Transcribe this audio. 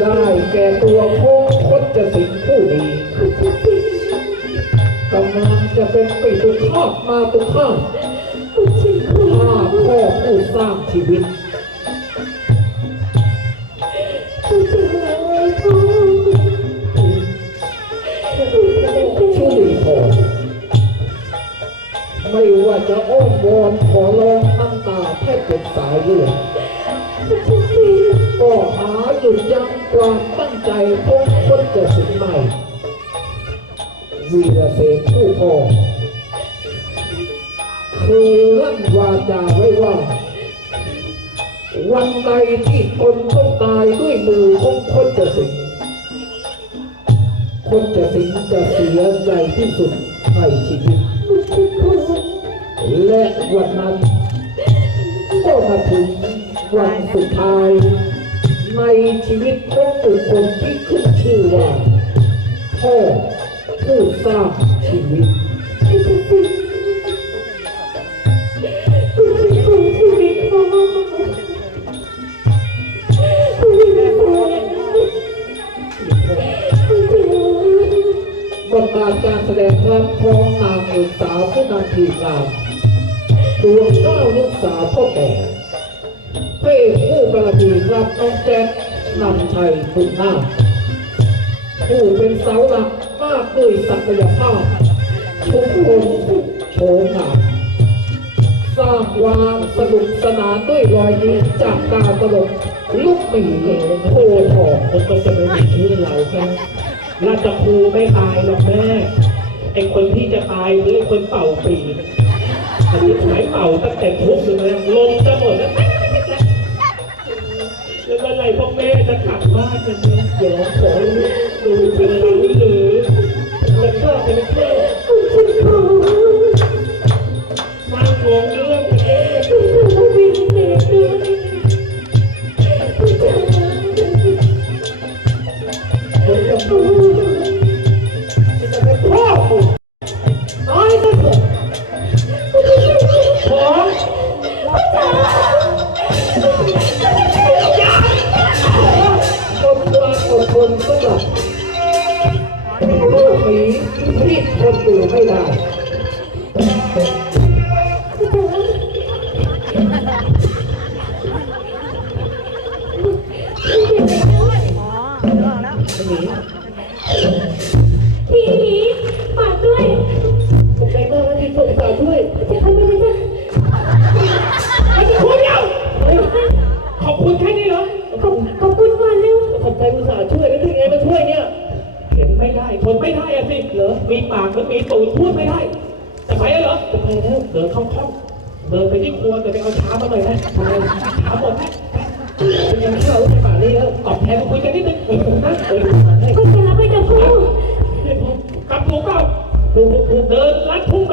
ได้แก่ตัวพงคตจะสิงผู้ดีกำลังจะเป็นปีตุคาบมาตุคาบข้าพ่อผู้สร้างชีวิตชุลีพรไม่ว่าจะอ้อนวอนขอร้องน้ำตาแทบเป็นสายเลือดก็หา หยุดยั้งความตั้งใจพงคนจะสิงใหม่วีรเสนผู้พอเคยรั่นวาจาไว้ว่า วันใดที่คนต้องตายด้วยมือของคนจะสิงคนจะสิงจะเสียใจที่สุดในชีวิต และวันนั้นก็มาถึงวันสุดท้าย ในชีวิตของบุคคลที่ขึ้นชื่อว่าพ่อผู้สร้างชีวิตบทบาทการแสดงครับของนางเอกสาวผู้นำทีมงานดวงเก้าลูกสาวพ่อแก่ พระเอกผู้บารมีครับน้องแจ๊คนำชัยบุญนาผู้เป็นเสาหลักมากด้วยศักยภาพทุกคนโชว์งาสร้างความสนุกสนานด้วยรอยยิ้มจากตาตลกลูกหมีโพทองมันก็จะไม่มีชื่อเราแค่ราชครูไม่ตายหรอกแม่ไอคนที่จะตายคือคนเป่าปีอันนี้หายเป่าตั้งแต่ทุกข์เลยลมจะหมดแล้ว แล้วเมื่อไรพวกแม่จะกลับบ้านกันเนี่ยเดี๋ยวขอดูเป็นเราหรือมันก็เป็นเพื่อนสร้างงงเรื่องเองผมจะพูดจะเป็นพ่อผมน้อยที่สุดขอ ความอดทนสำหรับลูกหมีที่ทนดูไม่ได้พี่หมีฝากด้วยขอบใจมากนะที่ส่งสาวช่วยจะทำอะไรจ้ะไอ้คนเดียวเฮ้ขอบคุณแค่นี้เหรอขอบ อบใจอุตส่าห์ช่วยแล้วที่ไงมาช่วยเนี่ย เห็นไม่ได้ทนไม่ได้อะสิเหรอมีปากแล้วมีตูดพูดไม่ได้ จะไปแล้วเหรอจะไปแล้วเดินเข้าห้องเดินไปที่ครัวแต่ไปเอาชามาหน่อยนะชาชาหมดนะไปกินข้าวในป่านี้แล้วตอบแทนคุยกันนิดนึงเออนะเออให้ก็จะรับไปกับพ่อกลับหมูเปล่าดูเดินลัดทุ่งไป